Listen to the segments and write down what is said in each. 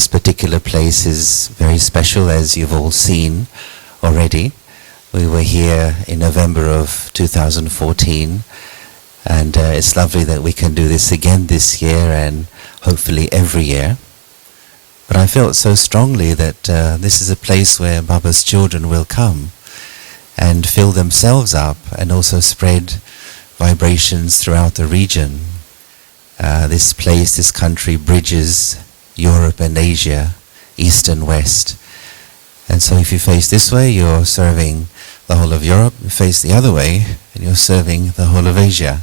this particular place is very special, as you've all seen already. We were here in November of 2014, and it's lovely that we can do this again this year and hopefully every year. But I felt so strongly that this is a place where Baba's children will come and fill themselves up and also spread vibrations throughout the region. This place, this country bridges Europe and Asia, East and West. And so if you face this way, you're serving the whole of Europe. You face the other way, and you're serving the whole of Asia.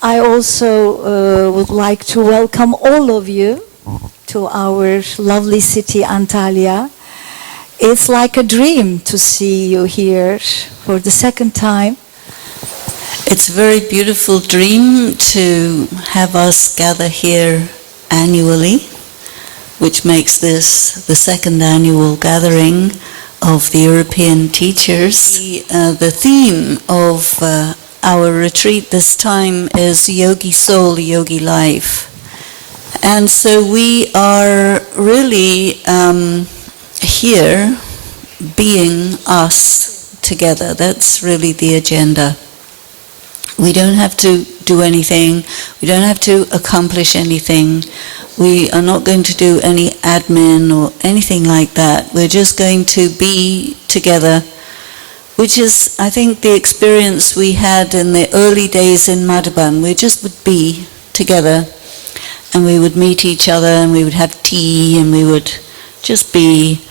I also would like to welcome all of you to our lovely city, Antalya. It's like a dream to see you here for the second time. It's a very beautiful dream to have us gather here annually, which makes this the second annual gathering of the European teachers. The theme of our retreat this time is Yogi Soul, Yogi Life. And so we are really here being us together. That's really the agenda. We don't have to do anything. We don't have to accomplish anything. We are not going to do any admin or anything like that. We're just going to be together, which is, I think, the experience we had in the early days in Madhuban. We just would be together, and we would meet each other, and we would have tea, and we would just be.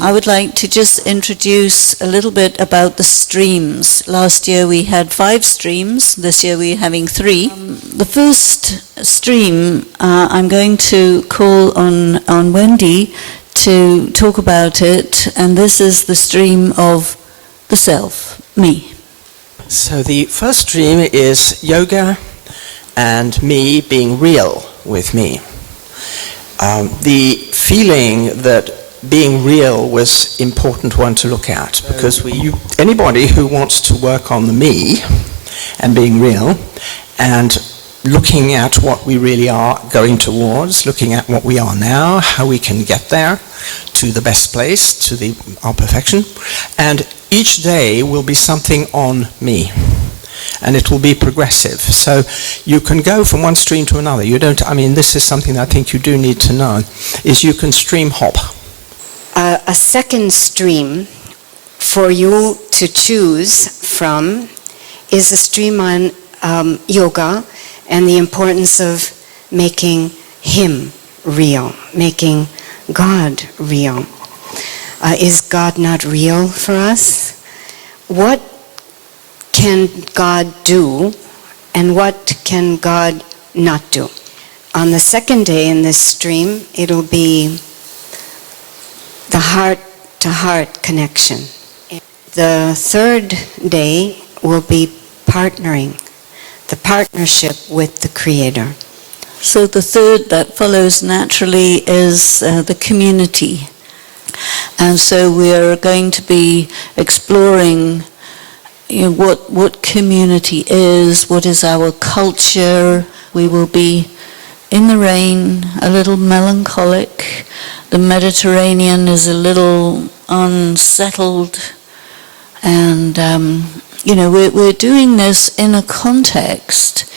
I would like to just introduce a little bit about the streams. Last year we had 5 streams. This year we're having 3. The first stream, I'm going to call on Wendy to talk about it, and this is the stream of the self, me. So the first stream is yoga and me being real with me. The feeling that being real was important one to look at, because anybody who wants to work on the me and being real and looking at what we really are going towards, looking at what we are now, how we can get there to the best place, to our perfection, and each day will be something on me. And it will be progressive. So you can go from one stream to another. This is something that I think you do need to know, is you can stream hop. A second stream for you to choose from is a stream on yoga and the importance of making Him real, making God real. Is God not real for us? What can God do and what can God not do? On the second day in this stream, it'll be the heart-to-heart connection. The third day will be partnering, the partnership with the Creator. So the third that follows naturally is the community. And so we're going to be exploring what community is, what is our culture. We will be in the rain, a little melancholic. The Mediterranean is a little unsettled, and we're doing this in a context.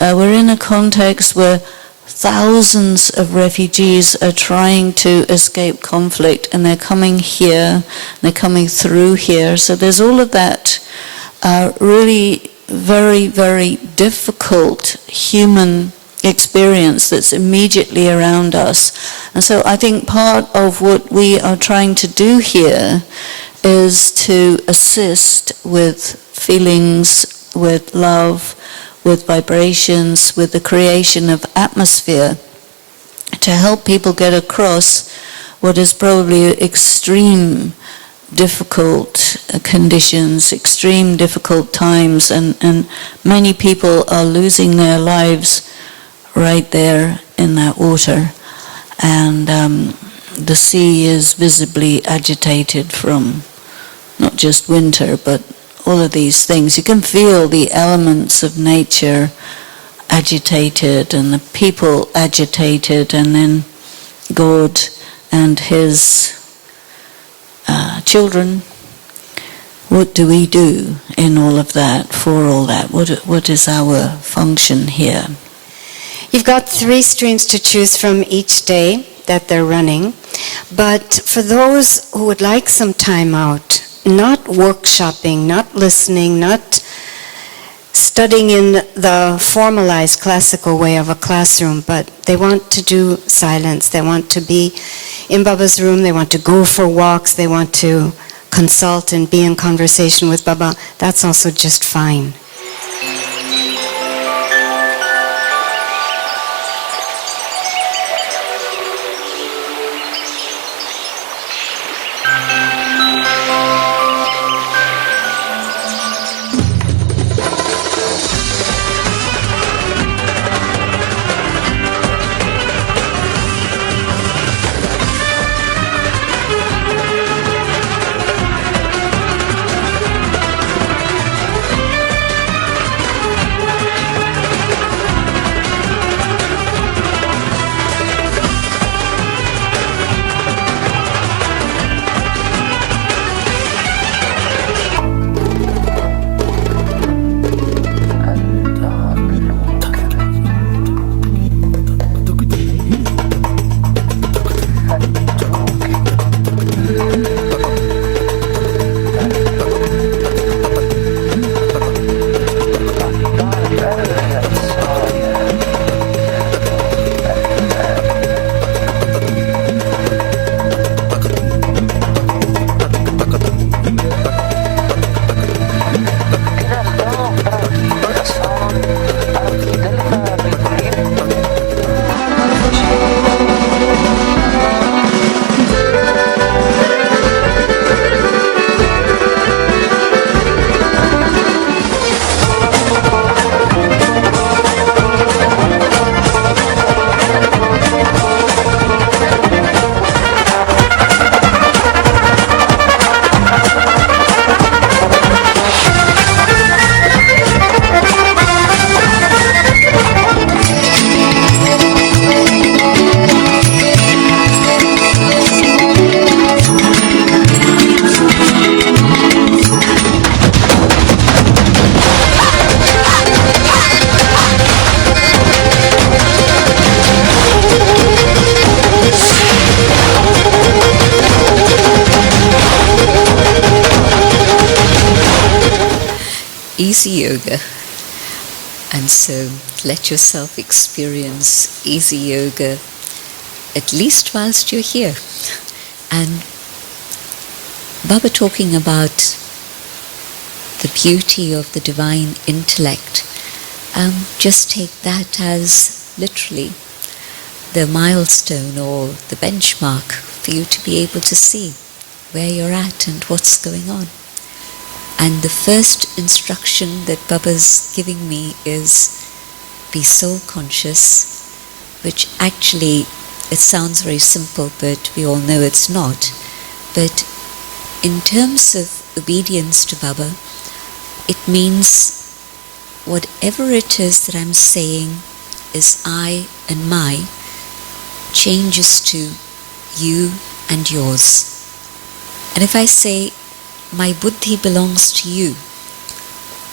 We're in a context where thousands of refugees are trying to escape conflict, and they're coming here, they're coming through here. So there's all of that really very, very difficult human experience that's immediately around us. And so I think part of what we are trying to do here is to assist with feelings, with love, with vibrations, with the creation of atmosphere to help people get across what is probably extreme difficult conditions, extreme difficult times, and many people are losing their lives right there in that water, and the sea is visibly agitated from not just winter but all of these things. You can feel the elements of nature agitated and the people agitated, and then God and his children, what do we do in all of that, for all that? What is our function here? You've got 3 streams to choose from each day that they're running, but for those who would like some time out, not workshopping, not listening, not studying in the formalized classical way of a classroom, but they want to do silence, they want to be in Baba's room, they want to go for walks, they want to consult and be in conversation with Baba, that's also just fine. Easy yoga, and so let yourself experience easy yoga at least whilst you're here. And Baba talking about the beauty of the divine intellect, just take that as literally the milestone or the benchmark for you to be able to see where you're at and what's going on. And the first instruction that Baba's giving me is be soul conscious, which actually, it sounds very simple, but we all know it's not. But in terms of obedience to Baba, it means whatever it is that I'm saying is I and my changes to you and yours. And if I say, my buddhi belongs to you,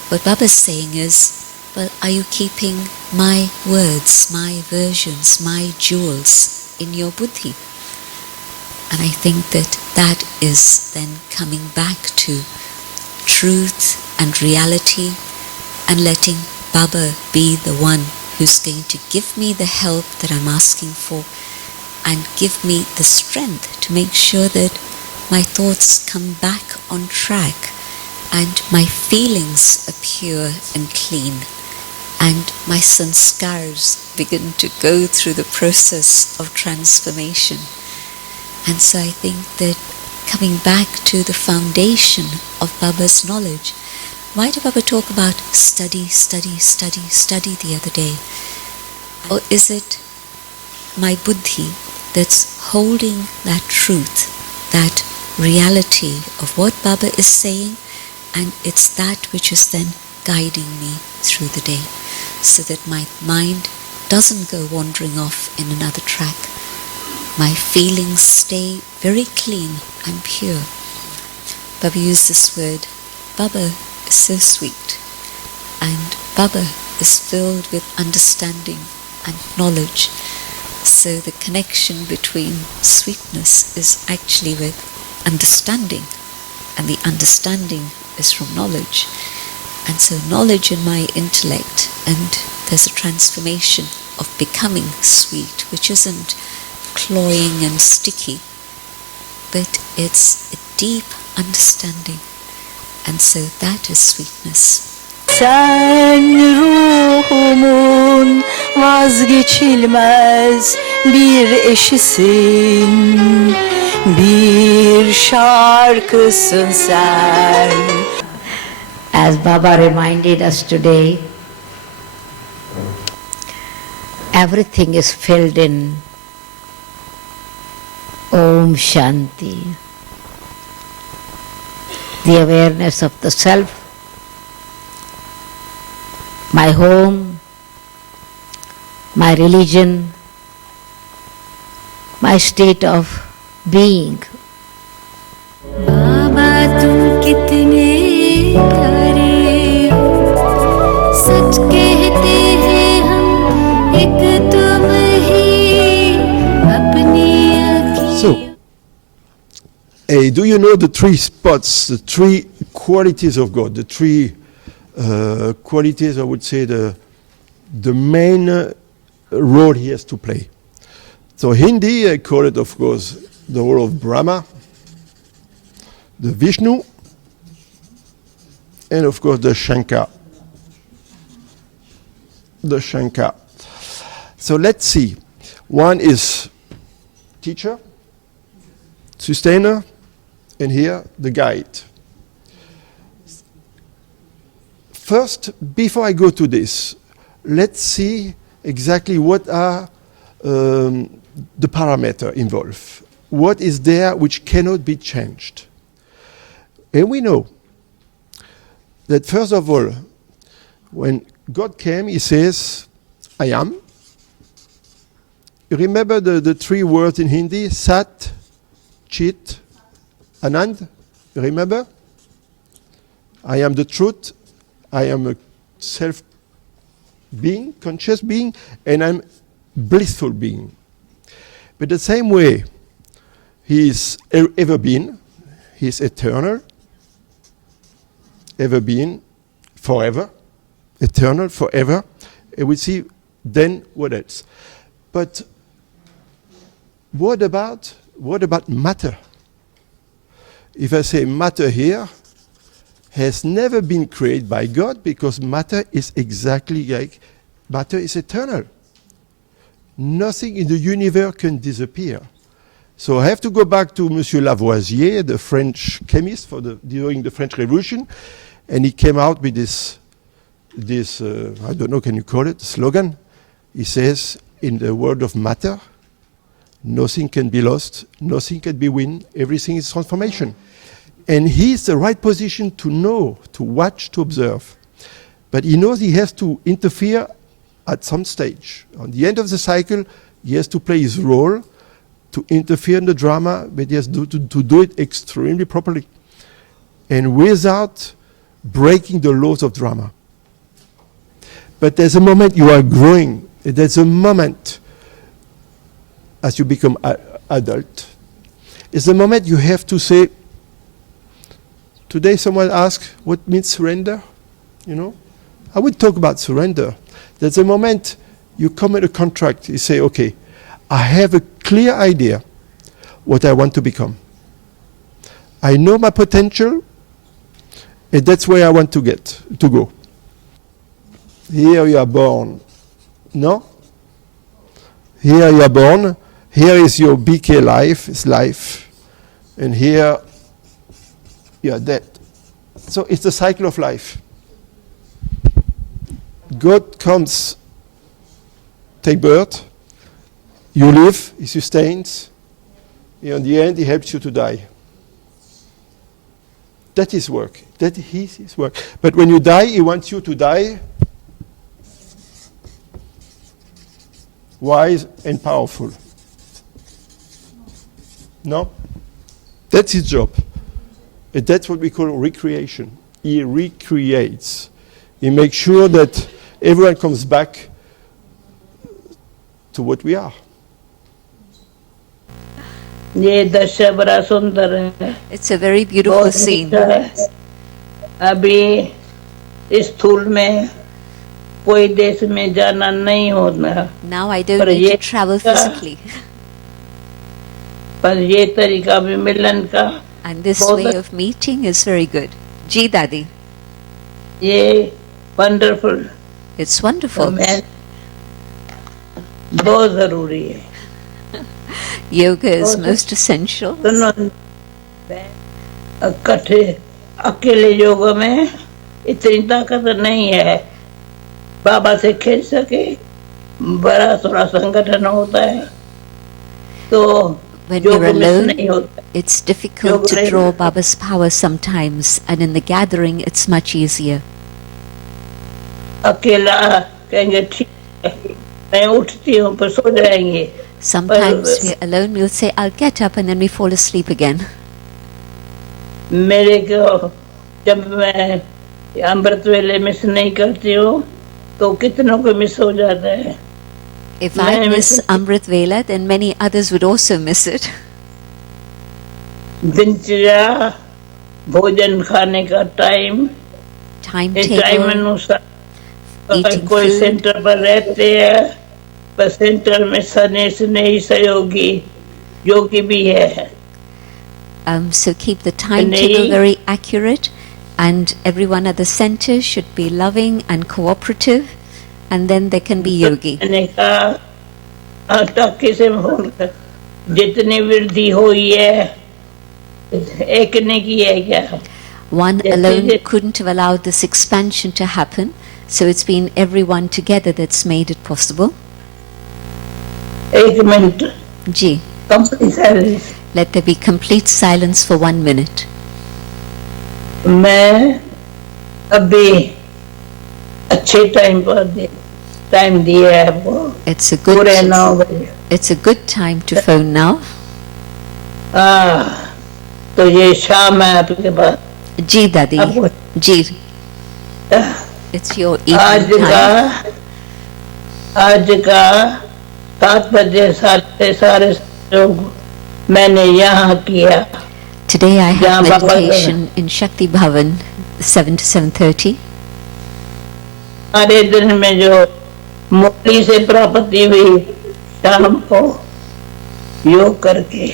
what Baba's saying is, well, are you keeping my words, my versions, my jewels in your buddhi? And I think that that is then coming back to truth and reality and letting Baba be the one who's going to give me the help that I'm asking for and give me the strength to make sure that my thoughts come back on track and my feelings are pure and clean and my sanskars begin to go through the process of transformation. And so I think that coming back to the foundation of Baba's knowledge, why did Baba talk about study, study, study, study the other day? Or is it my buddhi that's holding that truth, that reality of what Baba is saying, and it's that which is then guiding me through the day so that my mind doesn't go wandering off in another track, my feelings stay very clean and pure. Baba used this word, Baba is so sweet, and Baba is filled with understanding and knowledge. So the connection between sweetness is actually with understanding, and the understanding is from knowledge. And so knowledge in my intellect, and there's a transformation of becoming sweet, which isn't cloying and sticky, but it's a deep understanding. And so that is sweetness. Sen ruhumun vazgeçilmez bir eşisin, bir şarkısın sen. As Baba reminded us today, everything is filled in Om Shanti, the awareness of the self, my home, my religion, my state of being. Baba, tum kitne प्यारे हो, सच कहते हैं हम, एक तुम ही अपनी आँखें. So, do you know the three spots, the three qualities of God, the three qualities, I would say, the main role he has to play? So Hindi, I call it, of course, the role of Brahma, the Vishnu, and of course the Shankar. The Shankar. So let's see. One is teacher, sustainer, and here the guide. First, before I go to this, let's see exactly what are the parameters involved. What is there which cannot be changed? And we know that first of all, when God came, he says, I am. You remember the three words in Hindi? Sat, Chit, Anand? You remember? I am the truth, I am a self-being, conscious being, and I'm blissful being. But the same way, he is ever been, he is eternal, ever been, forever, eternal, forever. And we see then what else. But what about matter? If I say matter here has never been created by God, because matter is exactly like, matter is eternal. Nothing in the universe can disappear. So I have to go back to Monsieur Lavoisier, the French chemist during the French Revolution, and he came out with this I don't know, can you call it, slogan? He says, in the world of matter, nothing can be lost, nothing can be won, everything is transformation. And he's the right position to know, to watch, to observe. But he knows he has to interfere at some stage. On the end of the cycle, he has to play his role, to interfere in the drama, but he has to do it extremely properly. And without breaking the laws of drama. But there's a moment you are growing. There's a moment as you become adult. It's a moment you have to say, today someone asked, what means surrender? You know? I would talk about surrender. There's a moment you come at a contract, you say, okay, I have a clear idea what I want to become. I know my potential, and that's where I want to go. Here you are born. No? Here you are born. Here is your BK life, it's life. And here you are dead. So it's the cycle of life. God comes, take birth, you live, he sustains, and in the end he helps you to die. That is work. That is his work. But when you die, he wants you to die wise and powerful. No? That's his job. And that's what we call recreation. He recreates. He makes sure that everyone comes back to what we are. ये दृश्य बड़ा सुंदर है. It's a very beautiful बहुत scene. मीठा है. अभी इस स्थूल में कोई देश में जाना नहीं होता. Now I don't पर need ये to travel physically. पर ये तरीका भी मिलन का And this बहुत way of meeting is very good. Ji Dadi, ये वंडरफुल. it's wonderful. मैं बहुत जरूरी है. Yoga is most essential. दोनों इकट्ठे अकेले योग में इतनी ताकत नहीं है बाबा से खेल सके. बड़ा थोड़ा संगठन होता है तो When योग we're मिस alone, नहीं होता. it's difficult to draw Baba's power sometimes, and in the gathering, it's much easier. अकेला कहेंगे ठीक है मैं उठती हूँ पर सो जाएंगे. Sometimes we're alone, we'll say, I'll get up, and then we fall asleep again. मेरे को जब मैं अमृत वेले मिस नहीं करती हूँ तो कितनों को मिस हो जाता है. If I miss Amrit Vela, then many others would also miss it. दिनचर्या भोजन खाने का टाइम इस टाइम Timetable, अनुसार eating कोई food. सेंटर पर रहते हैं पर सेंटर में सनेस नहीं सहयोगी योगी भी है. So keep the timetable very accurate, and everyone at the center should be loving and cooperative, and then there can be yogi. मैंने कहा टक्के से फोन कर जितनी वृद्धि हुई है एक ने की है क्या. One alone couldn't have allowed this expansion to happen, so it's been everyone together that's made it possible. एक minute Ji, company service. let there be complete silence for 1 minute. मैं अभी अच्छे टाइम पर टाइम दिया है आपको. It's a पूरे good 9 बजे. it's a good time to phone now. तो ये शाम है आपके पास. Ji Dadi, आपको Ji, it's your आज evening का time. 7 बजे सारे लोग मैंने यहाँ किया. Today I have Yeah, Baba- meditation in Shakti Bhavan, 7 to 7:30. सारे दिन में जो मुरली से प्राप्ति हुई शाम को योग करके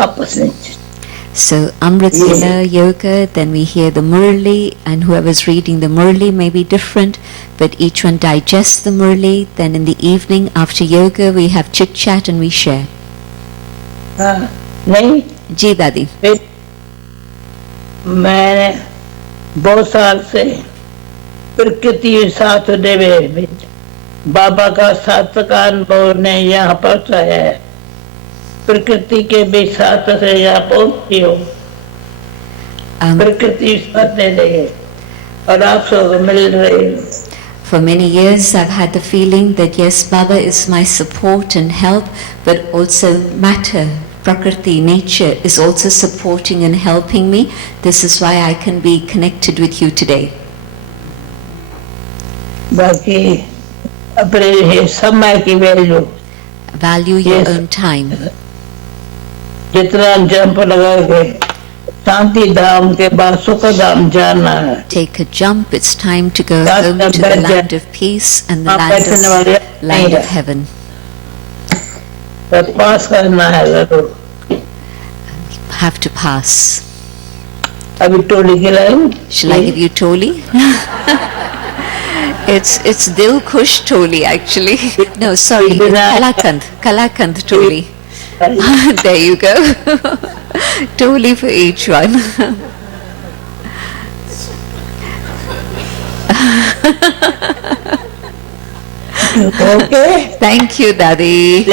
आपस में. So Amrit Vela, yoga, then we hear the Murli, and whoever's reading the Murli may be different, but each one digests the Murli. Then in the evening after yoga we have chit chat and we share. नहीं Ji Dadi, मैं बहुत साल से प्रकृति साथ देवे बाबा का साथ का अनुभव ने यहाँ पहुँचाया है. प्रकृति के भी साथ से यहाँ पहुँचती हो. प्रकृति साथ दे रही है और आप सब मिल रहे हो. for many years I've had the feeling that yes, Baba is my support and help, but also matter, Prakriti, nature is also supporting and helping me. This is why I can be connected with you today. बाकी अपने समय की value Value your Yes. own time. जितना jump लगा के शांति धाम के बाद सुख धाम जाना है. Take a jump, it's time to go That's home the to the best. land of peace and the बैठने वाले land नहीं of heaven. है. पास करना है जरूर. Have to pass. अभी टोली की line. Shall I give you Toli? It's Dil Kush Toli actually. No, sorry, it's Kalakand Toli. There you go. Toli for each one. Okay. Thank you, Daddy.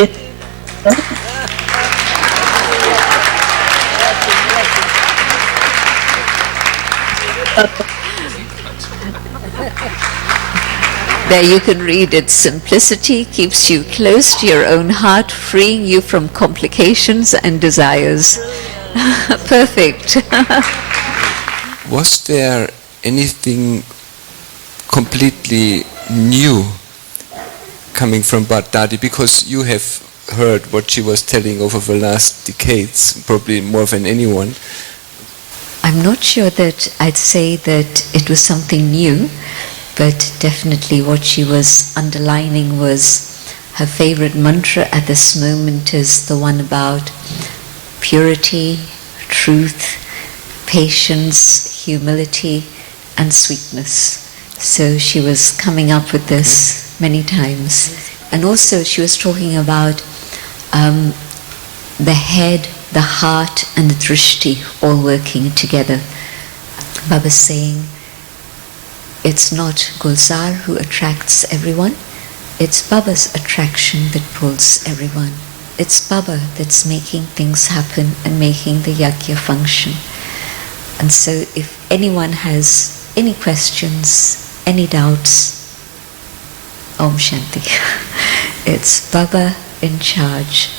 There you can read it. Simplicity keeps you close to your own heart, freeing you from complications and desires. Perfect. Was there anything completely new coming from Bhattadi? Because you have heard what she was telling over the last decades, probably more than anyone. I'm not sure that I'd say that it was something new, but definitely what she was underlining was her favorite mantra at this moment is the one about purity, truth, patience, humility, and sweetness. So she was coming up with this many times. And also she was talking about the head, the heart, and the drishti all working together. Baba's saying, it's not Gulzar who attracts everyone, it's Baba's attraction that pulls everyone. It's Baba that's making things happen and making the yajna function. And so if anyone has any questions, any doubts, Om Shanti. It's Baba in charge.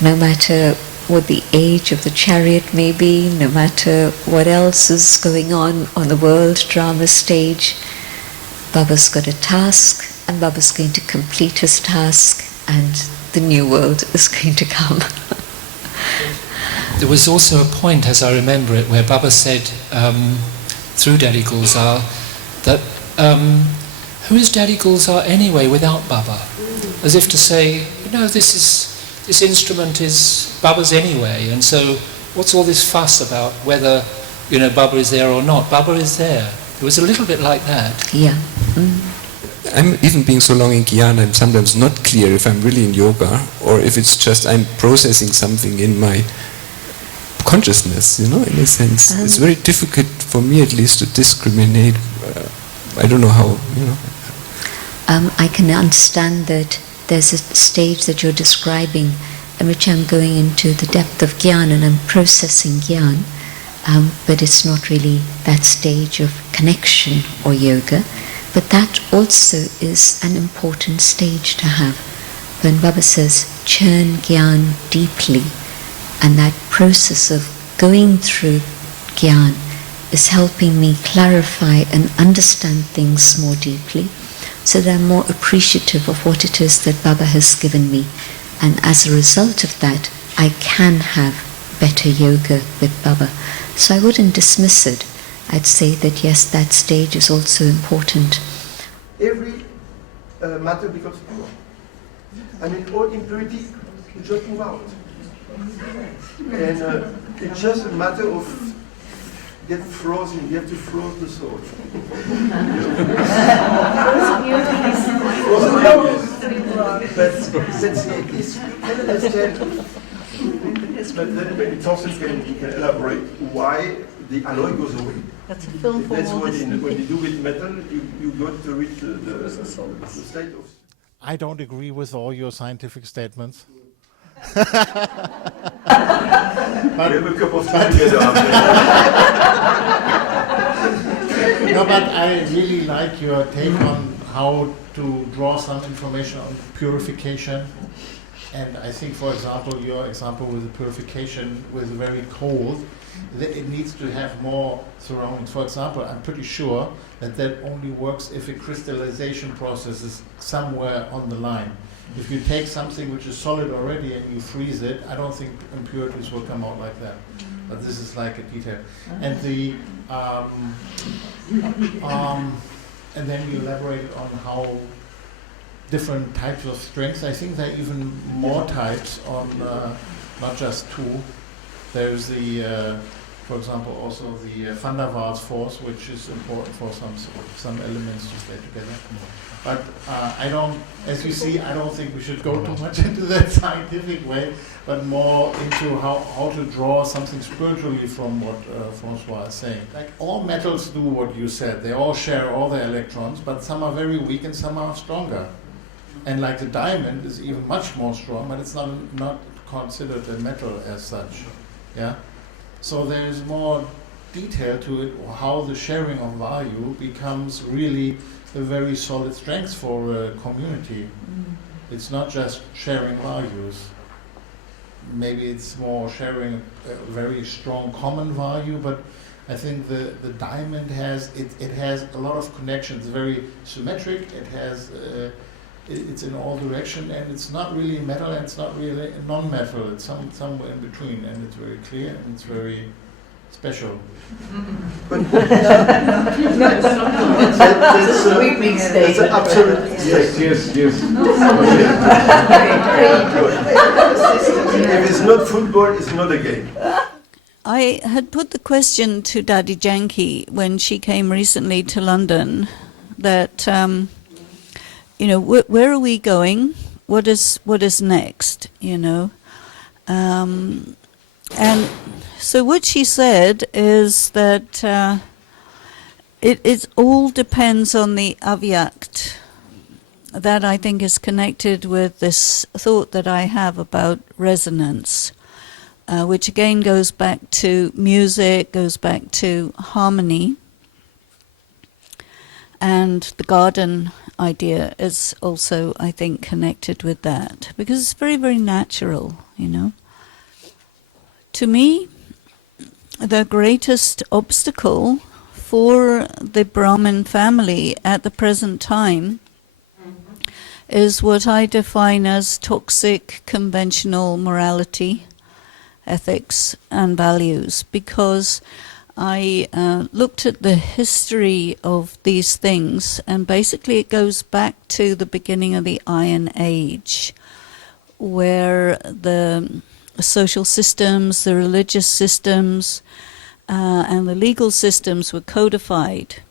No matter what the age of the chariot may be, no matter what else is going on the world drama stage, Baba's got a task, and Baba's going to complete his task, and the new world is going to come. There was also a point, as I remember it, where Baba said, through Daddy Gulzar, that who is Daddy Gulzar anyway without Baba? As if to say, this instrument is Baba's anyway, and so what's all this fuss about whether Baba is there or not? Baba is there. It was a little bit like that. Yeah. I'm even being so long in Gyan, I'm sometimes not clear if I'm really in yoga or if it's just I'm processing something in my consciousness, in a sense. It's very difficult for me at least to discriminate. I don't know how, I can understand that there's a stage that you're describing in which I'm going into the depth of Gyan and I'm processing Gyan, but it's not really that stage of connection or yoga. But that also is an important stage to have. When Baba says, churn Gyan deeply, and that process of going through Gyan is helping me clarify and understand things more deeply, so that I'm more appreciative of what it is that Baba has given me. And as a result of that, I can have better yoga with Baba. So I wouldn't dismiss it. I'd say that yes, that stage is also important. Every matter becomes pure. All impurity just move out. And it's just a matter of getting frozen. You have to froze the soul. But let's see, at least you can understand. But then it's also can elaborate why the alloy goes away. That's a film for That's when you do with metal, you got to reach the state of... I don't agree with all your scientific statements. We have a cup of tea together after. No, but I really like your take on how to draw some information on purification. And I think, for example, your example with the purification with very cold, that it needs to have more surroundings. For example, I'm pretty sure that only works if a crystallization process is somewhere on the line. If you take something which is solid already and you freeze it, I don't think impurities will come out like that. But this is like a detail. And the and then you elaborated on how different types of strengths. I think there are even more types on not just two. There's the, for example, also the Van der Waals force, which is important for some elements to stay together. But I don't, as you see, I don't think we should go too much into that scientific way, but more into how to draw something spiritually from what Francois is saying. Like all metals do what you said. They all share all their electrons, but some are very weak and some are stronger. And like the diamond is even much more strong, but it's not considered a metal as such. Yeah. So there is more detail to it, how the sharing of value becomes really a very solid strength for a community. It's not just sharing values. Maybe it's more sharing a very strong common value, but I think the diamond has it has a lot of connections. Very symmetric. It has it's in all direction, and it's not really metal, and it's not really non-metal. It's somewhere in between, and it's very clear and it's very special. It's a sweeping statement. Absolute. Yes. If it's not football, it's not a game. I had put the question to Daddy Janki when she came recently to London that, where are we going? What is next, And so what she said is that it all depends on the avyakt. That I think is connected with this thought that I have about resonance. Which again goes back to music, goes back to harmony. And the garden idea is also, I think, connected with that. Because it's very, very natural, To me, the greatest obstacle for the Brahmin family at the present time is what I define as toxic conventional morality, ethics and values, because I looked at the history of these things, and basically it goes back to the beginning of the Iron Age, where the social systems, the religious systems, and the legal systems were codified.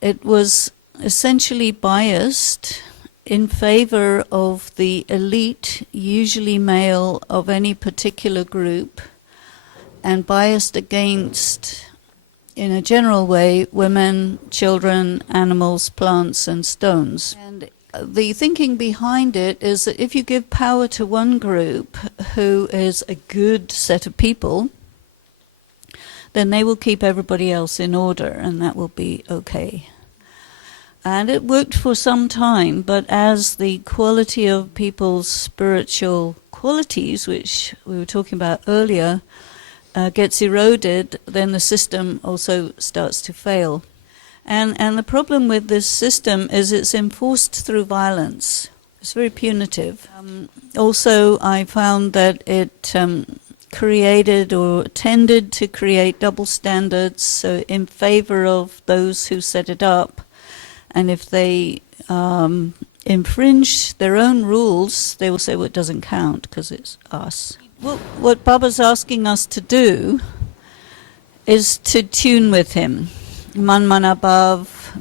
It was essentially biased in favor of the elite, usually male, of any particular group, and biased against, in a general way, women, children, animals, plants, and stones. And the thinking behind it is that if you give power to one group who is a good set of people, then they will keep everybody else in order, and that will be okay. And it worked for some time, but as the quality of people's spiritual qualities, which we were talking about earlier, gets eroded, then the system also starts to fail. And the problem with this system is it's enforced through violence. It's very punitive. Also, I found that it created or tended to create double standards, so in favor of those who set it up. And if they infringe their own rules, they will say, well, it doesn't count because it's us. What Baba's asking us to do is to tune with him. Man above,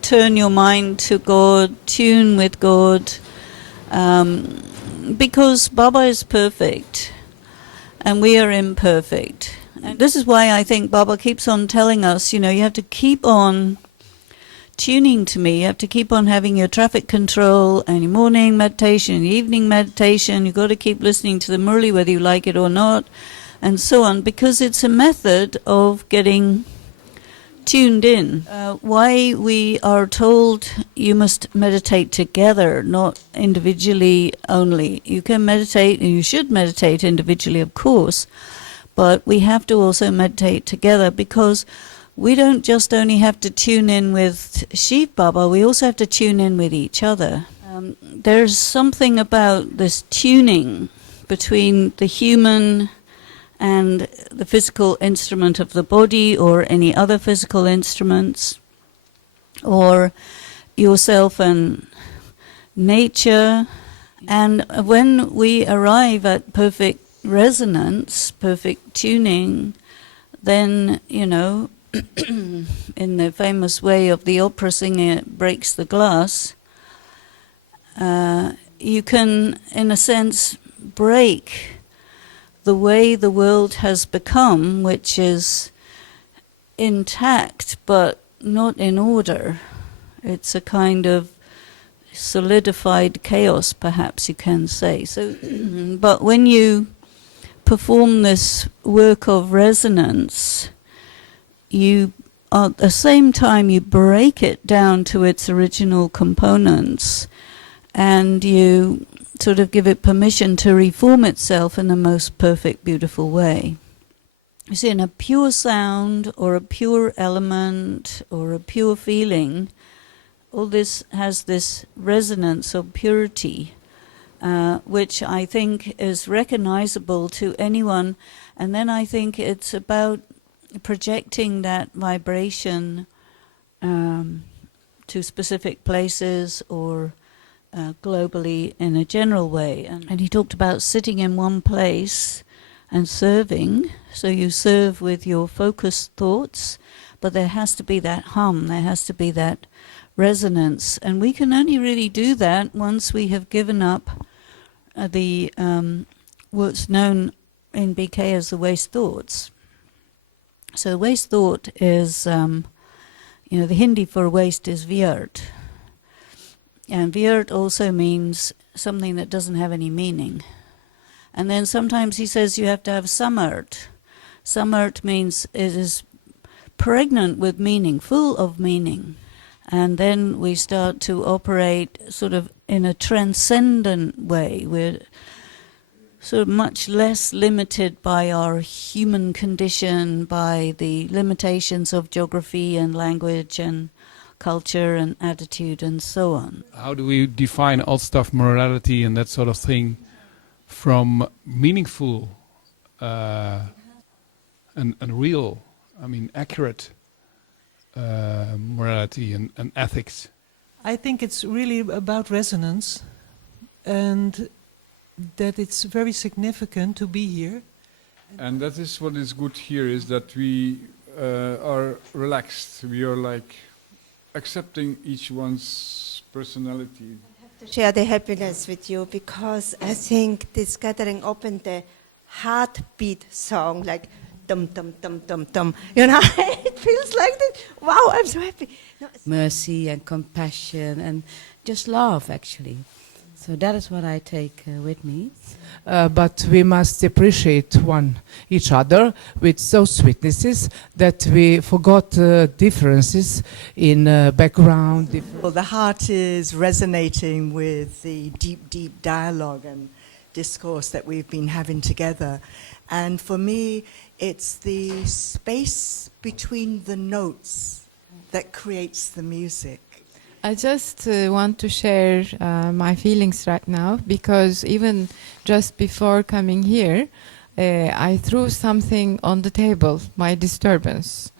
turn your mind to God, tune with God, because Baba is perfect and we are imperfect. And this is why I think Baba keeps on telling us, you have to keep on tuning to me. You have to keep on having your traffic control and your morning meditation, your evening meditation. You've got to keep listening to the Murli whether you like it or not, and so on, because it's a method of getting tuned in. Why we are told you must meditate together, not individually only. You can meditate, and you should meditate individually, of course, but we have to also meditate together, because we don't just only have to tune in with Shiv Baba, we also have to tune in with each other. There's something about this tuning between the human and the physical instrument of the body, or any other physical instruments, or yourself and nature. And when we arrive at perfect resonance, perfect tuning, then, in the famous way of the opera singer breaks the glass, you can, in a sense, break the way the world has become, which is intact but not in order. It's a kind of solidified chaos, perhaps you can say. So, but when you perform this work of resonance, you at the same time you break it down to its original components, and you sort of give it permission to reform itself in the most perfect, beautiful way. You see, in a pure sound or a pure element or a pure feeling, all this has this resonance of purity, which I think is recognizable to anyone. And then I think it's about projecting that vibration to specific places or globally in a general way. And he talked about sitting in one place and serving. So you serve with your focused thoughts, but there has to be that hum, there has to be that resonance. And we can only really do that once we have given up the what's known in BK as the waste thoughts. So waste thought is, the Hindi for waste is vyart. And vyart also means something that doesn't have any meaning. And then sometimes he says you have to have samart. Samart means it is pregnant with meaning, full of meaning. And then we start to operate sort of in a transcendent way. We're sort of much less limited by our human condition, by the limitations of geography and language and culture and attitude and so on. How do we define old stuff, morality and that sort of thing from meaningful and real, accurate morality and ethics? I think it's really about resonance, and that it's very significant to be here. And that is what is good here, is that we are relaxed. We are like accepting each one's personality. To share the happiness with you, because I think this gathering opened the heartbeat song, like dum dum dum dum dum. It feels like that. Wow, I'm so happy. Mercy and compassion and just love, actually. So that is what I take with me. But we must appreciate each other with those sweetnesses that we forgot differences in background. Well, the heart is resonating with the deep, deep dialogue and discourse that we've been having together. And for me, it's the space between the notes that creates the music. I just want to share my feelings right now, because even just before coming here, I threw something on the table, my disturbance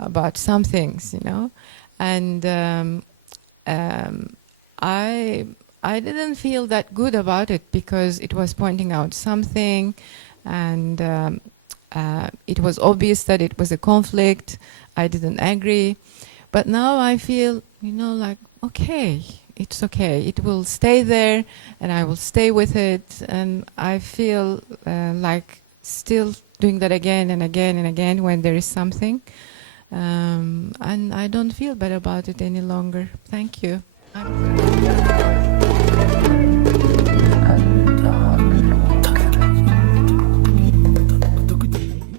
about some things, and I didn't feel that good about it, because it was pointing out something, and it was obvious that it was a conflict. I didn't agree, but now I feel, like, okay, it's okay. It will stay there, and I will stay with it, and I feel like still doing that again and again and again when there is something, and I don't feel bad about it any longer. Thank you.